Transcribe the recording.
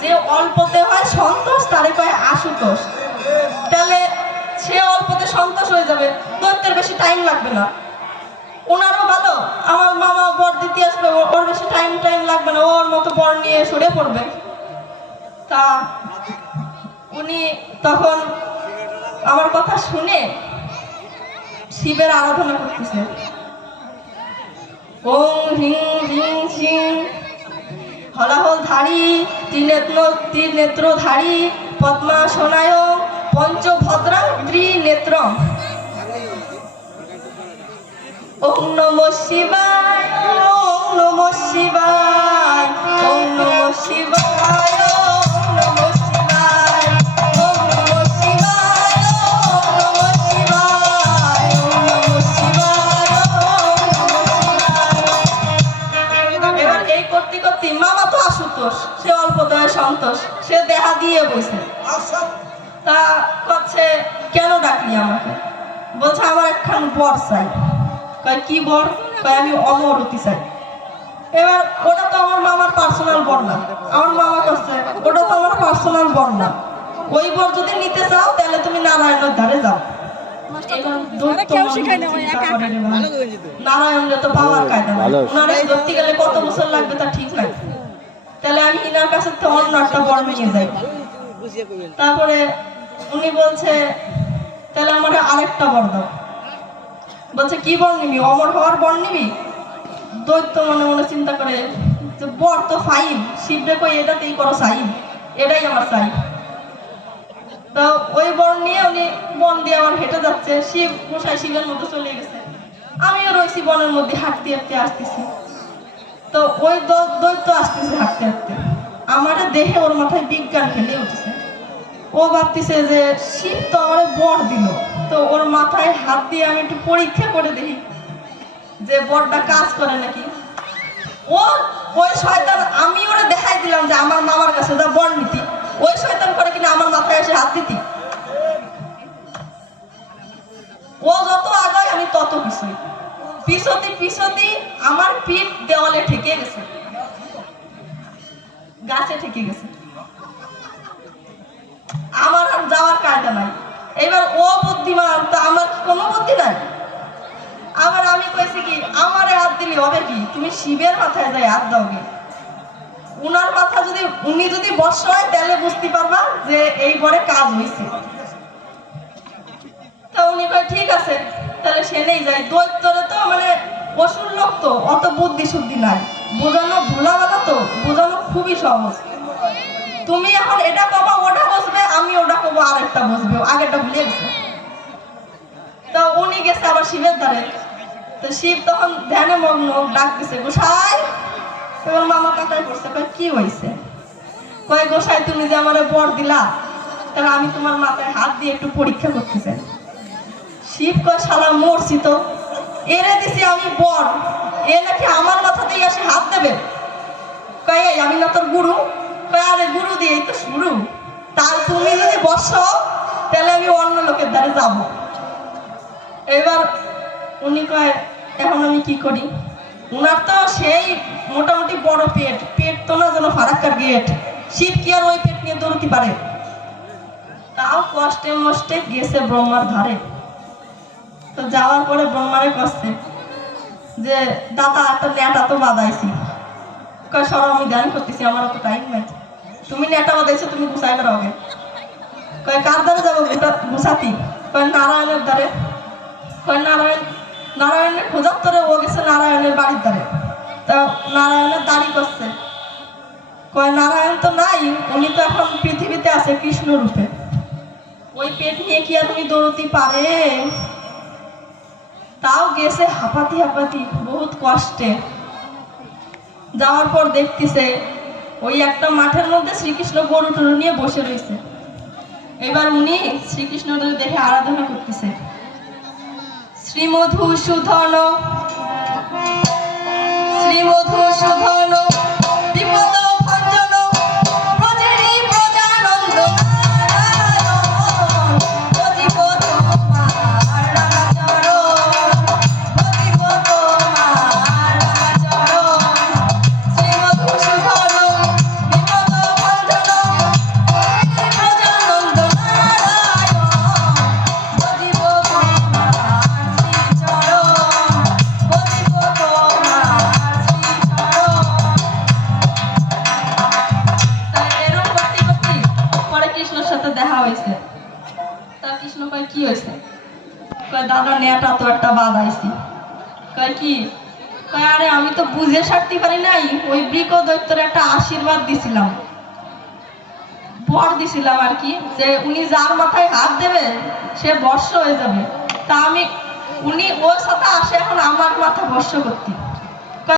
যে অল্পতে হয় সন্তোষ তারে কয় আশুতোষ। তাহলে সে অল্পতে সন্তোষ হয়ে যাবে, দৈত্যের বেশি টাইম লাগবে না। ওনারও ভালো, আমার মামা বর দিতে আসবে, ওর বেশি টাইম লাগবে না, ওর মতো বর নিয়ে সরে পড়বে। তা উনি তখন আমার কথা শুনে শিবের আরাধনা করতেছে। ওং হ্রিং হ্রিং শিং হলাহলধারী ত্রিনেত্রধারী পদ্মাসনায় পঞ্চভদ্রাং ত্রিনেত্রম। ওম নমঃ শিবায়, ওম নমঃ শিবায়, ওম নমঃ শিবায়, ওম নমঃ শিবায়, ওম নমঃ শিবায়, ওম নমঃ শিবায়, ওম নমঃ শিবায়, ওম নমঃ শিবায়। এবার এই করতে করতে মামা তো আশুতোষ, সে অল্পতায় সন্তোষ, সে দেখা দিয়ে বসে। তা করছে কেন ডাকলি আমাকে? বলছে আমার একখান বর চাই। কয় কি বর? কয় আমি অমর হতে চাই। এবার ওটা তো আমার মামার পার্সোনাল বর না। আমার মামা করছে ওটা তো আমার পার্সোনাল বর না, ওই বর যদি নিতে চাও তাহলে তুমি নারায়ণের ধারে যাও। নারায়ণের তো পাওয়ার কায়দা নাই, ওনারা ধরতে গেলে কত বছর লাগবে তা ঠিক নাই। তাহলে আমি ইনার কাছে তো অন্য একটা বর নিয়ে যাই। তারপরে উনি বলছে তাহলে আমার আরেকটা বর দাও। বলছে কি বর নিবি? অমর হওয়ার বর নিবি? দৈত্য মনে মনে চিন্তা করে যে বর তো ফাইন, শিবরে কই এটাতেই করো সাইন, এটাই আমার চাই। তো ওই বর নিয়ে উনি বন দিয়ে আবার হেঁটে যাচ্ছে। শিব মশাই শিবের মধ্যে চলে গেছে, আমিও রয়েছি বনের মধ্যে হাঁটতে হাঁটতে আসতেছি। তো ওই দৈত্য আসতেছে হাঁটতে হাঁটতে, আমার দেখে ওর মাথায় বিজ্ঞান খেলে উঠেছে। ও ভাবতেছে যে শিব তো আমার বর দিল, তো ওর মাথায় হাত দিয়ে আমি একটু পরীক্ষা করে দেখি যে বরটা কাজ করে নাকি। ওই শয়তান, আমি ওরে দেখাই দিলাম যে আমার মামার কাছে যা বর নীতি, ওই শয়তান করে কিনা আমার মাথায় এসে হাত দিতি। ও যত আগায় আমি তত পিছুই, পিছতি আমার পিঠ দেওয়ালে ঠেকে গেছে, গাছে ঠেকে গেছে। আমার আর যাওয়ার কায়দা নাই। এবার ও বুদ্ধিমান, তো আমার কোনো বুদ্ধি নাই। আবার আমি কইছি কি আমারে হাত দিলি হবে কি, তুমি শিবের মাথায় যাই হাত দাও গে। উনার মাথা যদি উনি যদি বর্ষ হয় তাহলে বুঝতে পারবা যে এই বরে কাজ হয়েছে। তা উনি কয় ঠিক আছে তাহলে সে নেই যাই। দৈত্যরে তো মানে পশুর লোক তো অত বুদ্ধি শুদ্ধি নাই, বোঝানো ভোলাবেলা তো বোঝানো খুবই সহজ। তুমি এখন এটা কবা ওটা বসবে, আমি ওটা কবো আরেকটা বসবে, আগেরটা ভুলে গেছে। তো উনি গেছে আবার শিবের ধারে। তো শিব তখন ধ্যানে মগ্ন, ডাক দিছে গোসাই। এবং মামা কাটাই করছে, কয় কি হয়েছে? কয় গোসাই তুমি যে আমার বর দিলা, তাহলে আমি তোমার মাথায় হাত দিয়ে একটু পরীক্ষা করতে চাই। শিব কয় শালা মরছি তো, এরে দিছি আমি বর, এ নাকি আমার মাথাতেই এসে হাত দেবে। কয় এই আমি না তোর গুরু? কয় আরে গুরু দিয়েই তো শুরু, তার তুমি যদি বসো তাহলে আমি অন্য লোকের দ্বারে যাব। এবার উনি কয় এখন আমি কি করি? উনার তো সেই মোটামুটি বড় পেট তো না যেন ফারাক্কার গেট, শিব কি আর ওই পেট নিয়ে দৌড়তে পারে? তাও কষ্টে মষ্টে গেছে ব্রহ্মার ধারে। তো যাওয়ার পরে ব্রহ্মারে কষ্টে যে দাদা একটা নেটা তো বাঁধাইছি। কয় সর আমি ধ্যান করতেছি, আমার অত টাইম নাই। তুমি নেটা বাঁধাইছো, তুমি গুছাই বেরো আগে। কয় কার দ্বারে যাবো গুছাতি? কয় নারায়ণের দ্বারে। কয় নারায়ণের খোঁজার তরে ও গেছে নারায়ণের বাড়ির দ্বারে। তা নারায়ণের দাড়ি করছে। কয় নারায়ণ তো নাই, উনি তো এখন পৃথিবীতে আছে কৃষ্ণ রূপে, ওই পেট নিয়ে কি আর উনি দৌড়তে পারে? তাও গেছে হাঁপাতি বহুত কষ্টে। যাওয়ার পর দেখতেছে ওই একটা মাঠের মধ্যে শ্রীকৃষ্ণ গরু টরু নিয়ে বসে রয়েছে। এবার উনি শ্রীকৃষ্ণকে দেখে আরাধনা করতেছে। শ্রীমধুসূদন শ্রীমধুসূদন বিপদ ভঞ্জন ব্রজেরি ব্রজানন্দ নারায়ণ অজিব তোমার রাগাচরণ অজিব তোমার রাগাচরণ শ্রীমধুসূদন বিপদ ভঞ্জন কয় কি হয়েছে? কয় দাদা নেটা তো একটা বাঁধাইছি। কয় কি? কয় আরে আমি তো বুঝে সারতে পারি নাই, ওই বৃক দৈত্যের একটা আশীর্বাদ দিছিলাম, বর দিছিলাম আর কি, যে উনি যার মাথায় হাত দেবে সে বর্ষ হয়ে যাবে। তা আমি উনি ওর সাথে আসে এখন আমার মাথা বর্ষ করতে।